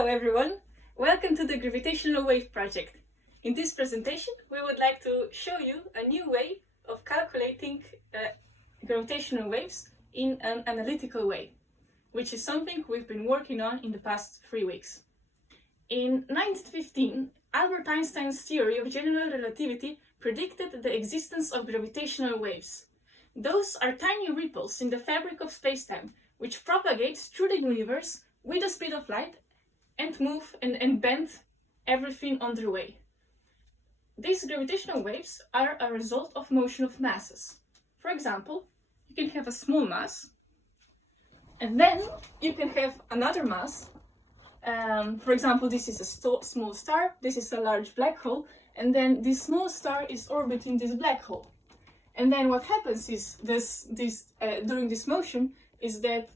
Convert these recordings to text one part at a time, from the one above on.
Hello everyone, welcome to the Gravitational Wave Project. In this presentation we would like to show you a new way of calculating gravitational waves in an analytical way, which is something we've been working on in the past 3 weeks. In 1915, Albert Einstein's theory of general relativity predicted the existence of gravitational waves. Those are tiny ripples in the fabric of space-time, which propagate through the universe with the speed of light and move and bend everything on their way. These gravitational waves are a result of motion of masses. For example, you can have a small mass, and then you can have another mass. For example, this is a small star, this is a large black hole, and then this small star is orbiting this black hole. And then what happens is during this motion is that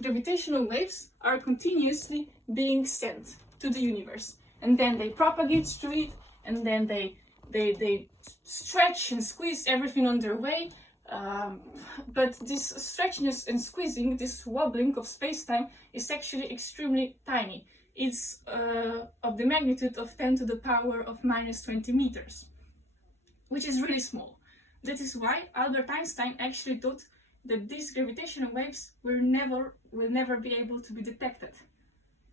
gravitational waves are continuously being sent to the universe, and then they propagate through it, and then they stretch and squeeze everything on their way. But this stretchiness and squeezing, this wobbling of space-time, is actually extremely tiny. It's of the magnitude of 10 to the power of minus 20 meters, which is really small. That is why Albert Einstein actually thought that these gravitational waves will never be able to be detected.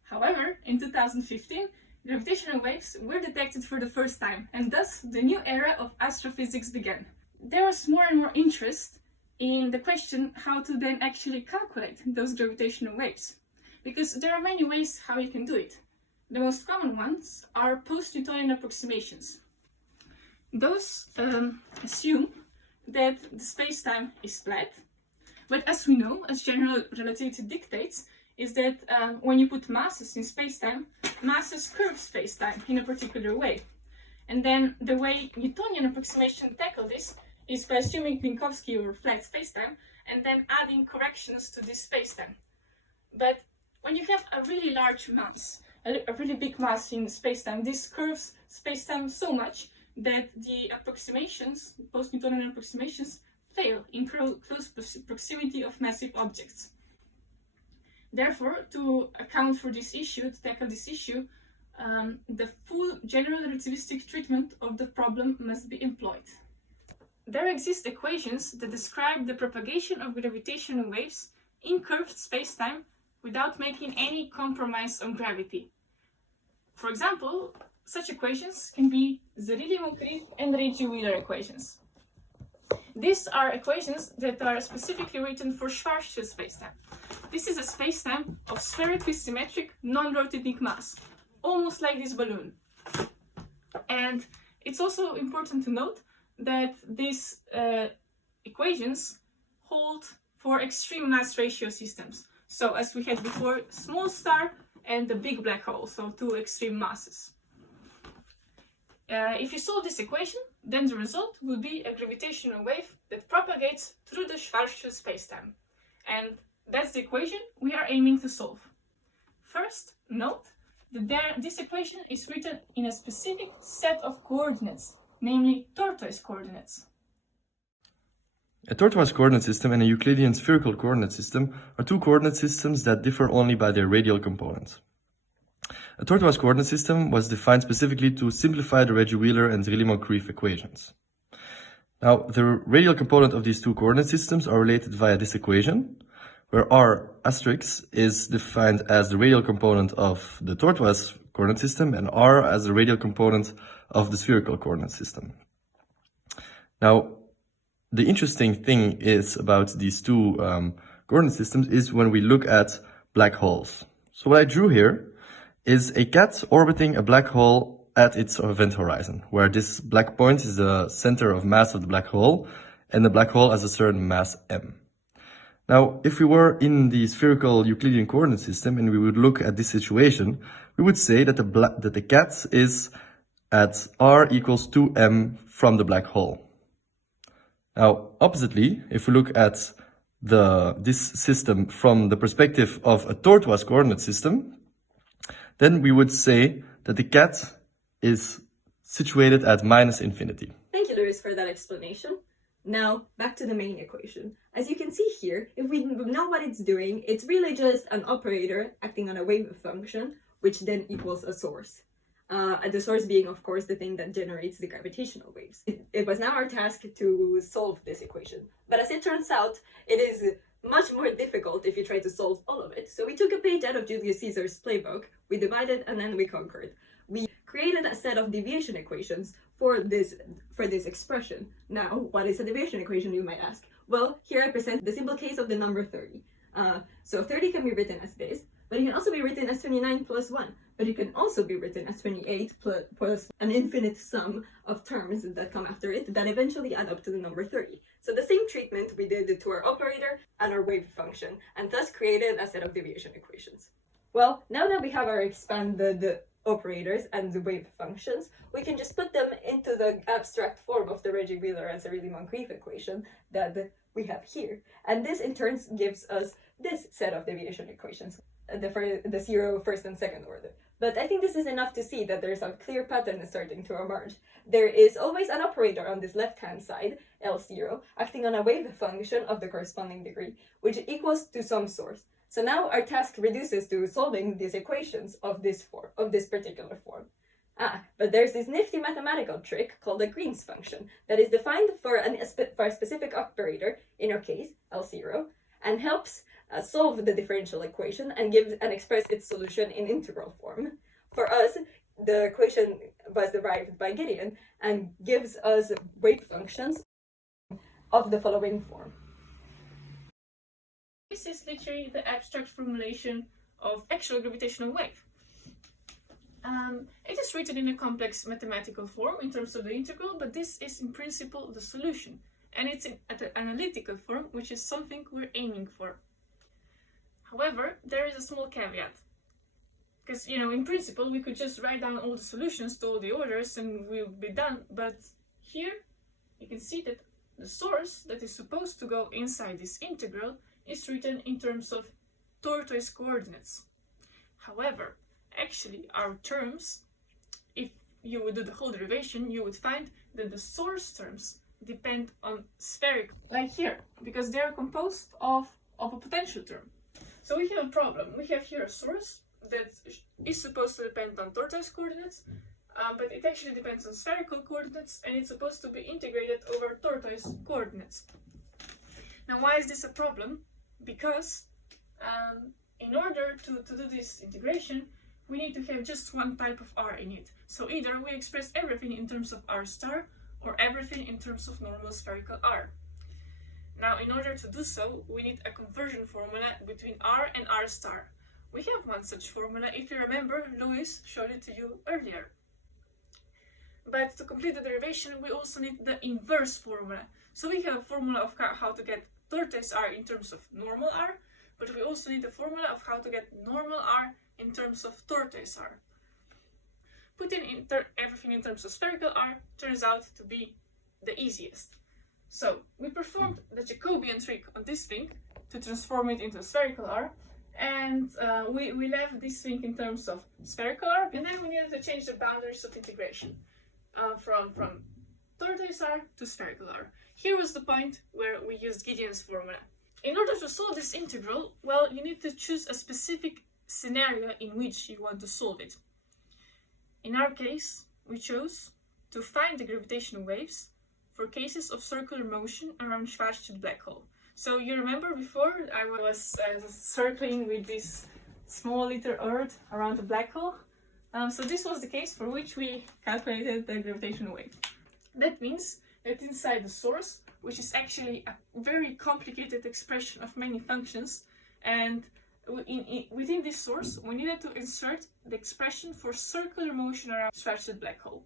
However, in 2015, gravitational waves were detected for the first time, and thus the new era of astrophysics began. There was more and more interest in the question how to then actually calculate those gravitational waves, because there are many ways how you can do it. The most common ones are post-Newtonian approximations. Those assume that the space-time is flat, but as we know, as general relativity dictates, is that when you put masses in space-time, masses curve space-time in a particular way. And then the way Newtonian approximation tackle this is by assuming Minkowski or flat space-time and then adding corrections to this space-time. But when you have a really large mass, a really big mass in space-time, this curves space-time so much that the approximations, post-Newtonian approximations, fail in close proximity of massive objects. Therefore, to account for this issue, to tackle this issue, the full general relativistic treatment of the problem must be employed. There exist equations that describe the propagation of gravitational waves in curved spacetime without making any compromise on gravity. For example, such equations can be Zerilli-Moncrief and Regge-Wheeler equations. These are equations that are specifically written for Schwarzschild spacetime. This is a spacetime of spherically symmetric, non-rotating mass, almost like this balloon. And it's also important to note that these equations hold for extreme mass ratio systems. So as we had before, small star and the big black hole, so two extreme masses. If you solve this equation, then the result will be a gravitational wave that propagates through the Schwarzschild spacetime. And that's the equation we are aiming to solve. First, note that this equation is written in a specific set of coordinates, namely tortoise coordinates. A tortoise coordinate system and a Euclidean spherical coordinate system are two coordinate systems that differ only by their radial component. A tortoise coordinate system was defined specifically to simplify the Regge-Wheeler and Zerilli-Moncrief equations. Now, the radial component of these two coordinate systems are related via this equation, where r asterisk is defined as the radial component of the tortoise coordinate system and r as the radial component of the spherical coordinate system. Now, the interesting thing is about these two coordinate systems is when we look at black holes. So what I drew here is a cat orbiting a black hole at its event horizon, where this black point is the center of mass of the black hole, and the black hole has a certain mass m. Now, if we were in the spherical Euclidean coordinate system and we would look at this situation, we would say that the cat is at r equals 2m from the black hole. Now, oppositely, if we look at this system from the perspective of a tortoise coordinate system, then we would say that the cat is situated at minus infinity. Thank you, Lewis, for that explanation. Now, back to the main equation. As you can see here, if we know what it's doing, it's really just an operator acting on a wave function, which then equals a source. And the source being, of course, the thing that generates the gravitational waves. It was now our task to solve this equation. But as it turns out, it is much more difficult if you try to solve all of it. So we took a page out of Julius Caesar's playbook, we divided, and then we conquered. We created a set of deviation equations for this expression. Now, what is a deviation equation, you might ask? Well, here I present the simple case of the number 30. So 30 can be written as this, but it can also be written as 29 plus 1. But it can also be written as 28 plus an infinite sum of terms that come after it that eventually add up to the number 30. So the same treatment we did to our operator and our wave function, and thus created a set of deviation equations. Well, now that we have our expanded operators and the wave functions, we can just put them into the abstract form of the Regge-Wheeler and Zerilli-Moncrief equation that we have here. And this in turn gives us this set of deviation equations, the 0, first, and second order. But I think this is enough to see that there's a clear pattern starting to emerge. There is always an operator on this left-hand side, L0, acting on a wave function of the corresponding degree, which equals to some source. So now our task reduces to solving these equations of this particular form. But there's this nifty mathematical trick called a Green's function that is defined for a specific operator, in our case, L0, and helps solve the differential equation and express its solution in integral form. For us, the equation was derived by Gideon and gives us wave functions of the following form. This is literally the abstract formulation of actual gravitational wave. It is written in a complex mathematical form in terms of the integral, but this is in principle the solution. And it's at the analytical form, which is something we're aiming for. However, there is a small caveat. Because, in principle, we could just write down all the solutions to all the orders and we'll be done. But here, you can see that the source that is supposed to go inside this integral is written in terms of tortoise coordinates. However, actually, our terms, if you would do the whole derivation, you would find that the source terms depend on spherical, like here, because they are composed of a potential term. So we have a problem. We have here a source that is supposed to depend on tortoise coordinates, but it actually depends on spherical coordinates, and it's supposed to be integrated over tortoise coordinates. Now, why is this a problem? Because in order to do this integration, we need to have just one type of r in it. So either we express everything in terms of r star, or everything in terms of normal spherical r. Now, in order to do so, we need a conversion formula between r and r star. We have one such formula. If you remember, Louis showed it to you earlier. But to complete the derivation, we also need the inverse formula. So we have a formula of how to get tortoise r in terms of normal r, but we also need a formula of how to get normal r in terms of tortoise r. Putting everything in terms of spherical r turns out to be the easiest. So we performed the Jacobian trick on this thing to transform it into spherical r, and we left this thing in terms of spherical r, and then we needed to change the boundaries of integration from tortoise r to spherical r. Here was the point where we used Gideon's formula. In order to solve this integral, well, you need to choose a specific scenario in which you want to solve it. In our case, we chose to find the gravitational waves for cases of circular motion around Schwarzschild black hole. So you remember before I was circling with this small little earth around the black hole? So this was the case for which we calculated the gravitational wave. That means that inside the source, which is actually a very complicated expression of many functions, and within this source, we needed to insert the expression for circular motion around Schwarzschild black hole.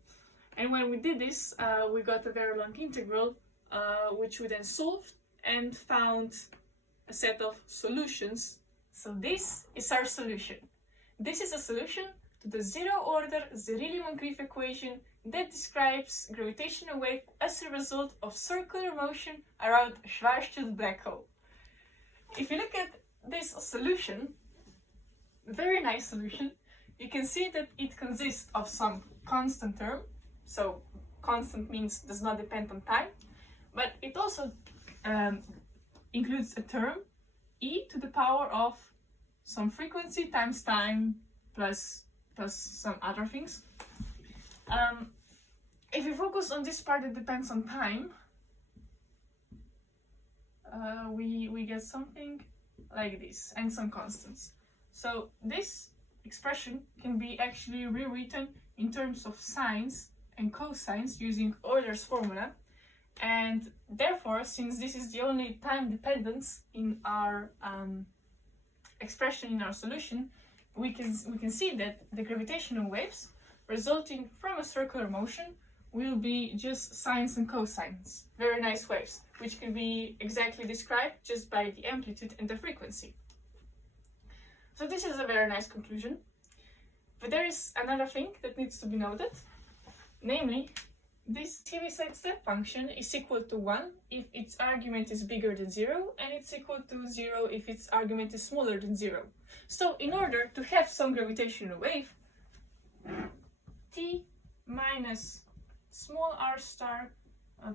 And when we did this, we got a very long integral, which we then solved and found a set of solutions. So this is our solution. This is a solution to the zero-order Zerilli-Moncrief equation that describes gravitational wave as a result of circular motion around a Schwarzschild black hole. If you look at this solution, very nice solution, you can see that it consists of some constant term. So constant means does not depend on time, but it also includes a term e to the power of some frequency times time plus some other things. If you focus on this part that depends on time, we get something like this and some constants. So this expression can be actually rewritten in terms of sines and cosines using Euler's formula, and therefore, since this is the only time dependence in our expression in our solution, we can see that the gravitational waves resulting from a circular motion will be just sines and cosines, very nice waves, which can be exactly described just by the amplitude and the frequency. So this is a very nice conclusion, but there is another thing that needs to be noted, namely, this Heaviside step function is equal to 1 if its argument is bigger than 0, and it's equal to 0 if its argument is smaller than 0. So in order to have some gravitational wave, t minus small r star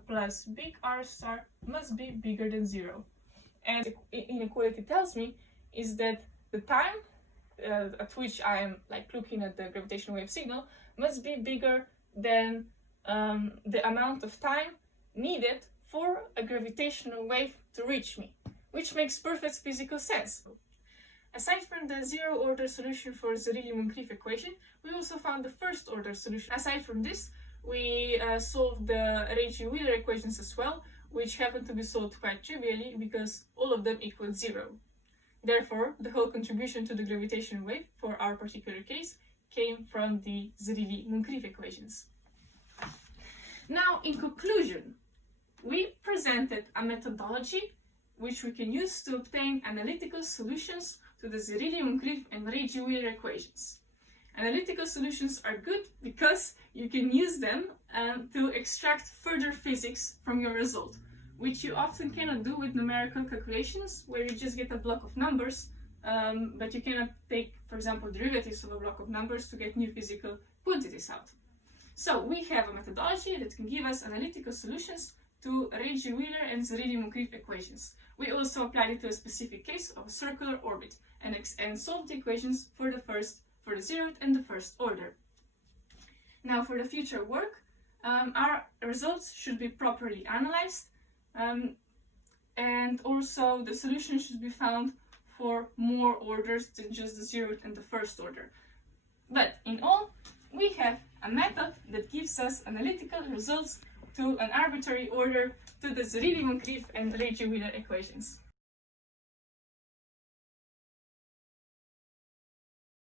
plus big R star must be bigger than 0. And inequality tells me is that the time at which I am looking at the gravitational wave signal must be bigger than the amount of time needed for a gravitational wave to reach me, which makes perfect physical sense. Aside from the zero-order solution for Zerilli-Moncrief equation, we also found the first-order solution. Aside from this, we solved the Regge-Wheeler equations as well, which happen to be solved quite trivially because all of them equal 0. Therefore, the whole contribution to the gravitational wave for our particular case came from the Zerilli-Moncrief equations. Now, in conclusion, we presented a methodology which we can use to obtain analytical solutions to the Zerilli-Moncrief and Regge-Wheeler equations. Analytical solutions are good because you can use them to extract further physics from your result, which you often cannot do with numerical calculations, where you just get a block of numbers, but you cannot take, for example, derivatives of a block of numbers to get new physical quantities out. So we have a methodology that can give us analytical solutions to Regge-Wheeler and Zerilli-Moncrief equations. We also applied it to a specific case of a circular orbit and solved the equations for the 0th and the 1st order. Now, for the future work, our results should be properly analyzed, and also the solution should be found for more orders than just the 0th and the 1st order. But in all, we have a method that gives us analytical results to an arbitrary order to the Zerilli-Moncrief and Regge-Wheeler equations.